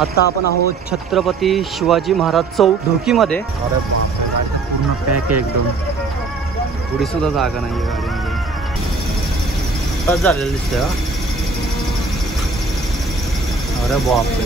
आता आपण आहोत छत्रपती शिवाजी महाराज चौक ढोकीमध्ये. अरे बापरे, पूर्ण पॅक आहे एकदम. थोडी सुद्धा जागा नाही आहे गाडीमध्ये. बस झालेलं दिसतंय. अरे बापरे.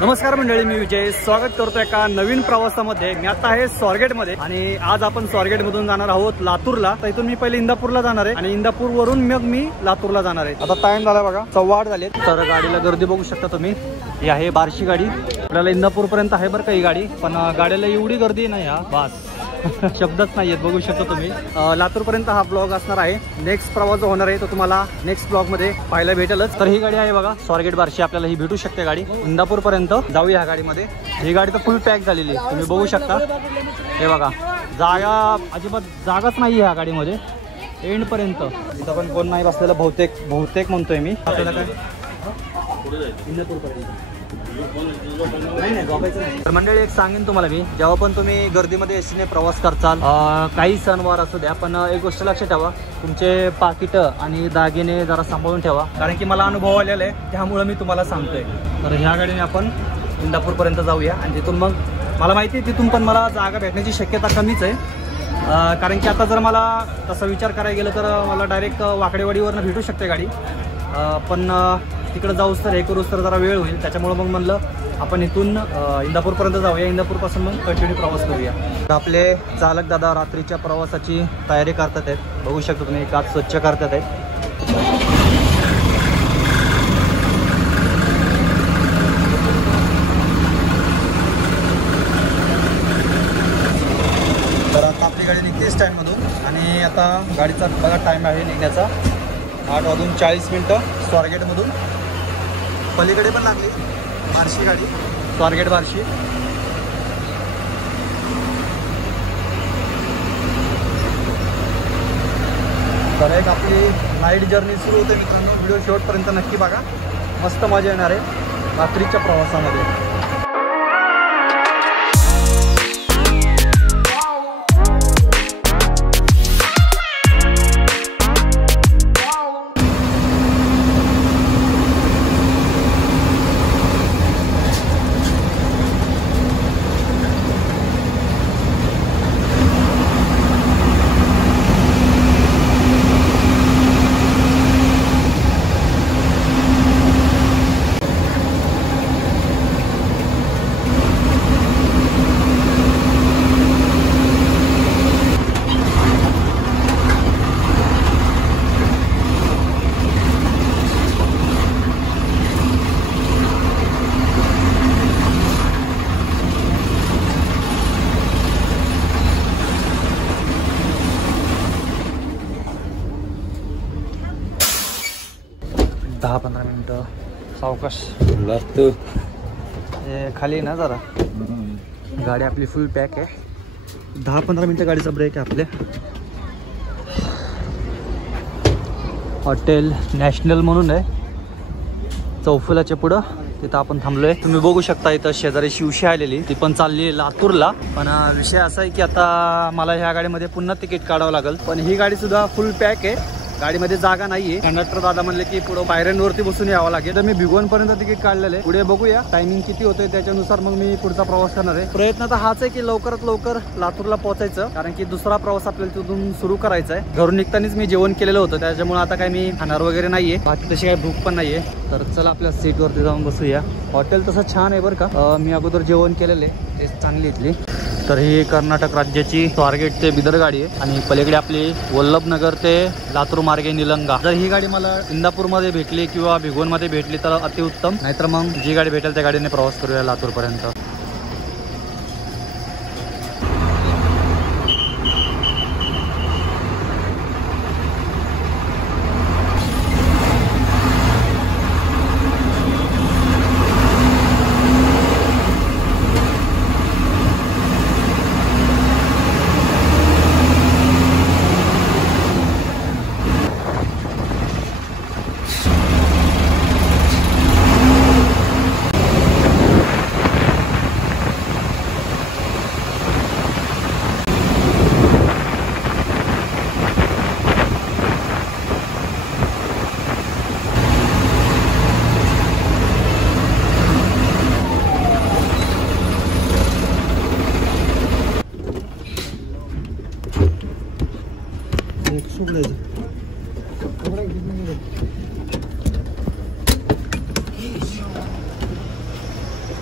नमस्कार मंडळी, मी विजय स्वागत करतो एका नवीन प्रवासामध्ये. मी आता आहे स्वारगेटमध्ये आणि आज आपण स्वारगेट मधून जाणार आहोत लातूरला. तर इथून मी पहिले इंदापूरला जाणार आहे आणि इंदापूर वरून मग मी लातूरला जाणार आहे. आता टाइम झाला बघा, 8:15 झाले. तर गाडीला गर्दी बघू शकता तुम्ही. ही आहे बार्शी गाडी. आपल्याला इंदापूर पर्यंत आहे बरं का ही गाडी, पण गाडीला एवढी गर्दी नाही. हा बास शब्दच नाहीयेत. बघू शकता तुम्ही. लातूर पर्यंत हा ब्लॉग असणार आहे. नेक्स्ट प्रवास जो होणार आहे तो तुम्हाला नेक्स्ट ब्लॉग मध्ये पाहायला भेटेलच. तर ही गाडी आहे बघा स्वारगेट बार्शी. आपल्याला ही भेटू शकते गाडी. इंदापूर पर्यंत जाऊया ह्या गाडीमध्ये. ही गाडी तर फुल पॅक झालेली आहे, तुम्ही बघू शकता. हे बघा, जागा अजिबात जागाच नाही ह्या गाडीमध्ये एंड पर्यंत. इथं पण कोण नाही बसलेलं बहुतेक म्हणतोय मी. आपल्याला काय इंदापूर पर्यंत तर मंडळी एक सांगेन तुम्हाला मी, जेव्हा पण तुम्ही गर्दीमध्ये एसटीने प्रवास करचाल, काही सणवार असू द्या, पण एक गोष्ट लक्षात ठेवा, तुमचे पाकिट आणि दागिने जरा सांभाळून ठेवा. कारण की मला अनुभव आलेला आहे, त्यामुळे मी तुम्हाला सांगतोय. तर ह्या गाडीने आपण इंदापूर पर्यंत जाऊया आणि तिथून मग मला माहिती आहे तिथून पण मला जागा भेटण्याची शक्यता कमीच आहे. कारण की आता जर मला तसा विचार करायला गेलं तर मला डायरेक्ट वाकडेवाडीवरनं भेटू शकते गाडी. पण तिकडे जाऊस तर हे करूस तर जरा वेळ होईल. त्याच्यामुळे मग म्हणलं आपण इथून इंदापूरपर्यंत जाऊया. इंदापूरपासून मग कंटिन्यू प्रवास करूया. आपले चालक दादा रात्रीच्या प्रवासाची तयारी करतात आहेत. बघू शकता तुम्ही, काच स्वच्छ करतात आहेत. तर आता आपली गाडी निघतेच टाईममधून आणि आता गाडीचा बघा टाईम आहे निघण्याचा 8:40 स्वारगेटमधून. पलीकडे पण लागली बार्शी गाडी, स्वारगेट बार्शी. तर एक आपली नाईट जर्नी सुरू होते मित्रांनो. व्हिडिओ शेवटपर्यंत नक्की बघा, मस्त मजा येणार आहे रात्रीच्या प्रवासामध्ये. दहा 15 मिनिटं सावकाश लागतो. खाली ना जरा गाडी आपली फुल पॅक आहे. 10-15 मिनिटं गाडीचा ब्रेक आहे आपल्या. हॉटेल नॅशनल म्हणून आहे चौफुलाच्या पुढं, तिथं आपण थांबलोय. तुम्ही बघू शकता इथं शेजारी शिवशी आलेली, ती पण चालली आहे लातूरला. पण विषय असा आहे की आता मला ह्या गाडीमध्ये पुन्हा तिकीट काढावं लागेल. पण ही गाडी सुद्धा फुल पॅक आहे, गाडीमध्ये जागा नाहीये. कंडक्टर दादा म्हणले की पुढे पायऱ्यांवरती बसून यावं लागेल. तर मी भिगवण पर्यंत तिकीट काढलेलं आहे. पुढे बघूया टायमिंग किती होतंय, त्याच्यानुसार मग मी पुढचा प्रवास करणार आहे. प्रयत्न तर हाच आहे की लवकरात लवकर लातूरला पोहोचायचं, कारण की दुसरा प्रवास आपल्याला तिथून सुरू करायचा आहे. घरून निघतानाच मी जेवण केलेलं होतं, त्याच्यामुळे आता काय मी खाणार वगैरे नाहीये. बाकी तशी काही भूक पण नाहीये. तर चला आपल्या सीटवरती जाऊन बसूया. हॉटेल तसं छान आहे बरं का. मी अगोदर जेवण केलेलं आहे, टेस्ट चांगली इथली. तर ही कर्नाटक राज्याची स्वारगेट ते बिदर गाडी आहे आणि पलीकडे आपली वल्लभनगर ते लातूर मार्गे निलंगा. जर ही गाडी मला इंदापूरमध्ये भेटली किंवा भिगवणमध्ये भेटली तर अतिउत्तम, नाहीतर मग जी गाडी भेटेल त्या गाडीने प्रवास करूया लातूरपर्यंत.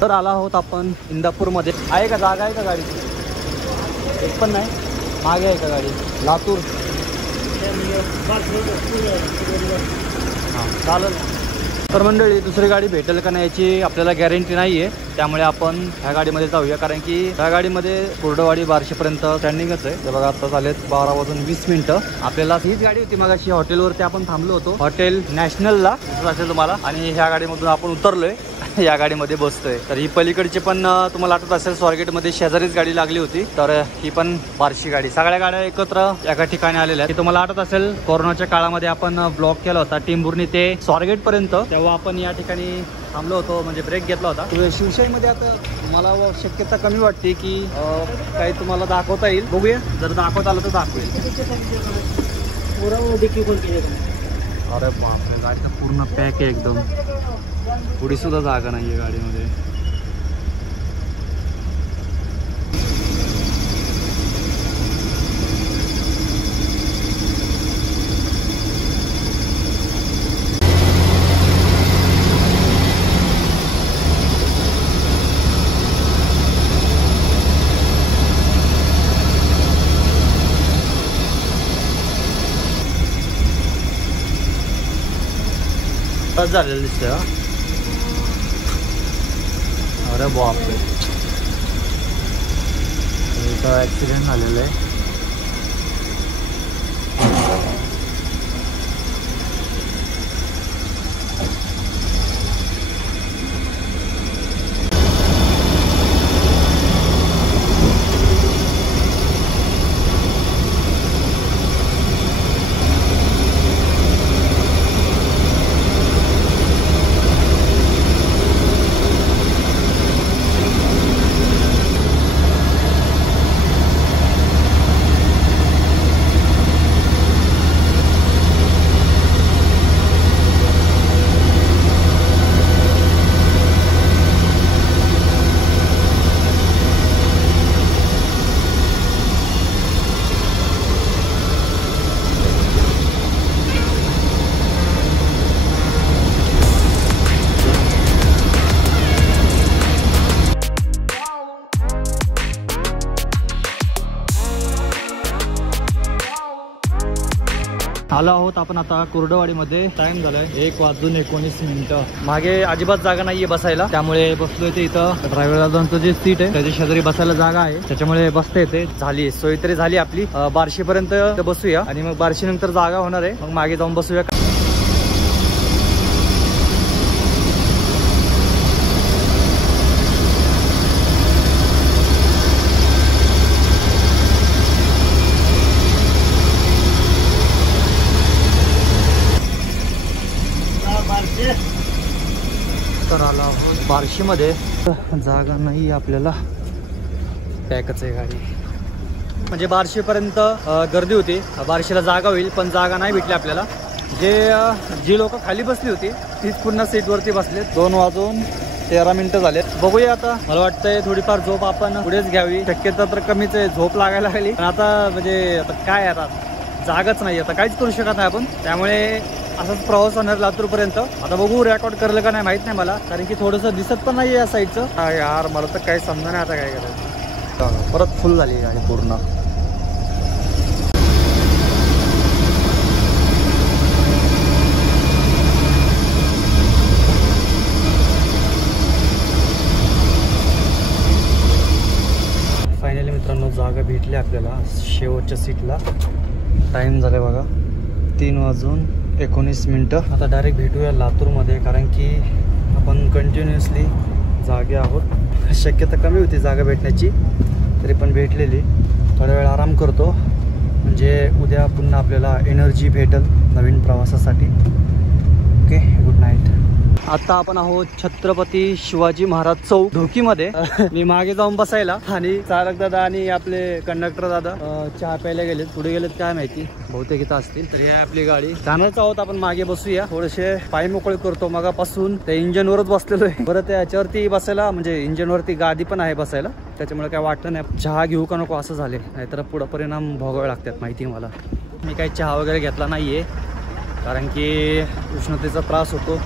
तर आला आहोत आपण इंदापूरमध्ये. आहे का जागा, आहे का गाडीची? एक पण नाही. मागे आहे का गाडी? लातूर. हां चालेल. तर मंडळी दुसरी गाडी भेटेल का नाही याची आपल्याला गॅरंटी नाही आहे, त्यामुळे आपण ह्या गाडीमध्ये जाऊया. कारण की ह्या गाडीमध्ये कुर्डवाडी बार्शीपर्यंत स्टँडिंगच आहे. बघा आता झालेत 12:20. आपल्याला हीच गाडी होती मगाशी हॉटेलवरती आपण थांबलो होतो, हॉटेल नॅशनलला असेल तुम्हाला. आणि ह्या गाडीमधून आपण उतरलोय, या गाडीमध्ये बसतोय. तर ही पलीकडची पण तुम्हाला आठवत असेल स्वारगेटमध्ये शेजारीच गाडी लागली होती, तर ही पण बार्शी गाडी. सगळ्या गाड्या एकत्र एका ठिकाणी आलेल्या आहेत. तुम्हाला आठवत असेल कोरोनाच्या काळामध्ये आपण ब्लॉक केला होता टिंबुर्णी ते स्वारगेट पर्यंत, तेव्हा आपण या ठिकाणी थांबलो होतो, म्हणजे ब्रेक घेतला होता. शिवशाहीमध्ये आता मला शक्यता कमी वाटते की काही तुम्हाला दाखवता येईल. बघूया, जर दाखवता आलं तर दाखवेल. अरे बापरे, गाडी तर पूर्ण पॅक आहे एकदम. थोडी सुद्धा जागा नाहीये गाडीमध्ये. झालेलं दिसतंय. अरे बापरे, इथं ॲक्सिडेंट झालेलं आहे. आलो आहोत आपण आता कुर्डवाडीमध्ये. टाइम झालाय 1:19. मागे अजिबात जागा नाहीये बसायला, त्यामुळे बसलोय ते इथं. ड्रायव्हरला जे सीट आहे त्याच्या शेजारी बसायला जागा आहे, त्याच्यामुळे बसता येते. झाली सोय तरी झाली आपली. बार्शी पर्यंत बसूया आणि मग बार्शी नंतर जागा होणार आहे, मग मागे जाऊन बसूया. तर आला बार्शीमध्ये, जागा नाही आपल्याला, पॅकच आहे गाडी. म्हणजे बार्शीपर्यंत गर्दी होती, बार्शीला जागा होईल पण जागा नाही भेटली आपल्याला. जी लोक खाली बसली होती तीच पुन्हा सीटवरती बसलेत. 2:13 झालेत. बघूया आता. मला वाटतंय थोडीफार झोप आपण पुढेच घ्यावी, शक्यता तर कमीच आहे. झोप लागायला लागली पण आता म्हणजे आता काय, आता जागाच नाही, आता काहीच करू शकत नाही आपण. त्यामुळे असाच प्रवास होणार लातूरपर्यंत. आता बघू रेकॉर्ड करलं का नाही माहित नाही मला, कारण की थोडंसं दिसत पण नाही या साईडचं. यार मला तर काही समजा नाही आता काय करायचं. परत फुल झाली गाडी पूर्ण. फायनली मित्रांनो जागा भेटली आपल्याला शेवटच्या सीटला. टाइम झालाय बघा 3:19. आता डायरेक्ट भेटूया लातूरमध्ये, कारण की आपण कंटिन्युअसली जागे आहोत. शक्यता कमी होती जागा भेटण्याची, तरी पण भेटलेली. थोडा वेळ आराम करतो, म्हणजे उद्या पुन्हा आपल्याला एनर्जी भेटेल नवीन प्रवासासाठी. Okay, good night. आता आपण आहोत छत्रपती शिवाजी महाराज चौक ढोकीमध्ये. मी मागे जाऊन बसायला आणि चालक दादा आणि आपले कंडक्टर दादा चहा प्यायला गेलेत. पुढे गेलेत काय माहिती, बहुतेक इथं असतील. तर ही आपली गाडी जाणारच आहोत आपण. मागे बसूया, थोडेसे पाय मोकळे करतो. मगापासून त्या इंजनवरच बसलेलो आहे. परत त्याच्यावरती बसायला, म्हणजे इंजनवरती गादी पण आहे बसायला, त्याच्यामुळे काय वाटलं नाही. चहा घेऊ का नको असं झाले, नाहीतर पुढे परिणाम भोगावे लागतात माहिती मला. मी काही चहा वगैरे घेतला नाही आहे, कारण की उष्णतेचा त्रास होतो.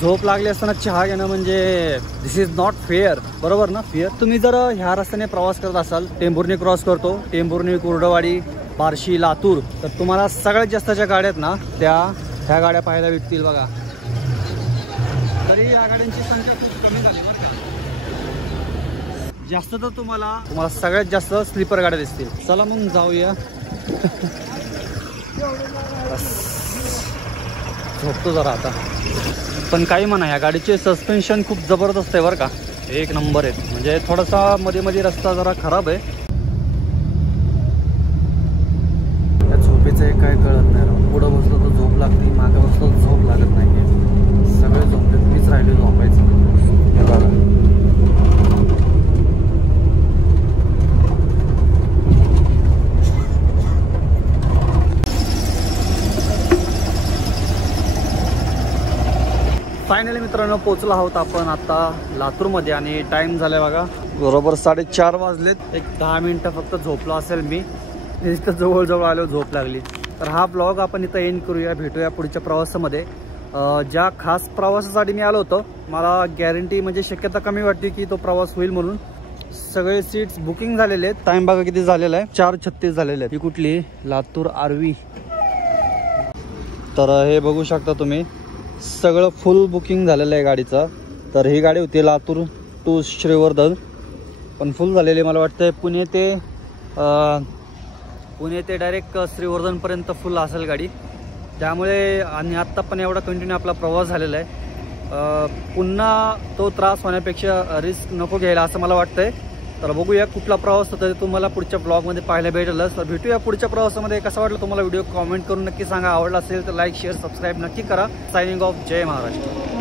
झोप लागली असताना चहा घेणं म्हणजे दिस इज नॉट फेअर, बरोबर ना? फेअर. तुम्ही जर ह्या रस्त्याने प्रवास करत असाल, टेंभुर्णी क्रॉस करतो, टेंभुर्णी, कुर्डवाडी, बार्शी, लातूर, तर तुम्हाला सगळ्यात जास्तच्या गाड्या आहेत ना ह्या गाड्या पाहायला भेटतील बघा. तरी या गाड्यांची संख्या खूप कमी झाली बरं का. जास्त तर तुम्हाला सगळ्यात जास्त स्लीपर गाड्या दिसतील. चला मग जाऊया. झोपतो जरा आता. पण काही म्हणा, या गाडीचे सस्पेन्शन खूप जबरदस्त आहे बरं का, एक नंबर आहे. म्हणजे थोडासा मध्ये मध्ये रस्ता जरा खराब आहे. या झोपेचं एक काय कळत नाही. पुढं बसलो तर झोप लागते, मागं बसलो तर झोप लागत नाही. सगळे झोपले, मीच राहिले झोपायचं. हे बघा, फायनली मित्रांनो पोचलो आहोत आपण आता लातूरमध्ये. आणि टाइम झालाय बघा बरोबर 4:30 वाजलेत. एक 10 मिनिटं फक्त झोपलो असेल मी. इथं जवळजवळ आलो, झोप लागली. तर हा ब्लॉग आपण इथं एंड करूया. भेटूया पुढच्या प्रवासामध्ये. ज्या खास प्रवासासाठी मी आलो होतो, मला गॅरंटी म्हणजे शक्यता कमी वाटते की तो प्रवास होईल म्हणून. सगळे सीट्स बुकिंग झालेले आहेत. टाइम बघा किती झालेला आहे, 4:36 झालेले आहेत. ही कुठली? लातूर आरवी. तर हे बघू शकता तुम्ही, सगळं फुल बुकिंग झालेलं आहे गाडीचं. तर ही गाडी होती लातूर टू श्रीवर्धन, पण फुल झालेली. मला वाटतं पुणे ते डायरेक्ट श्रीवर्धनपर्यंत फुल असेल गाडी. त्यामुळे आणि आत्ता पण एवढा कंटिन्यू आपला प्रवास झालेला आहे. पुन्हा तो त्रास होण्यापेक्षा रिस्क नको घ्यायला असं मला वाटतंय. तर बघूया कुठला प्रवास होता ते तुम्हाला पुढच्या ब्लॉगमध्ये पाहायला भेटेलच. तर भेटूया पुढच्या प्रवासामध्ये. कसा वाटला तुम्हाला व्हिडिओ कॉमेंट करून नक्की सांगा. आवडला असेल तर लाईक, शेअर, सबस्क्राईब नक्की करा. Signing off. जय महाराष्ट्र.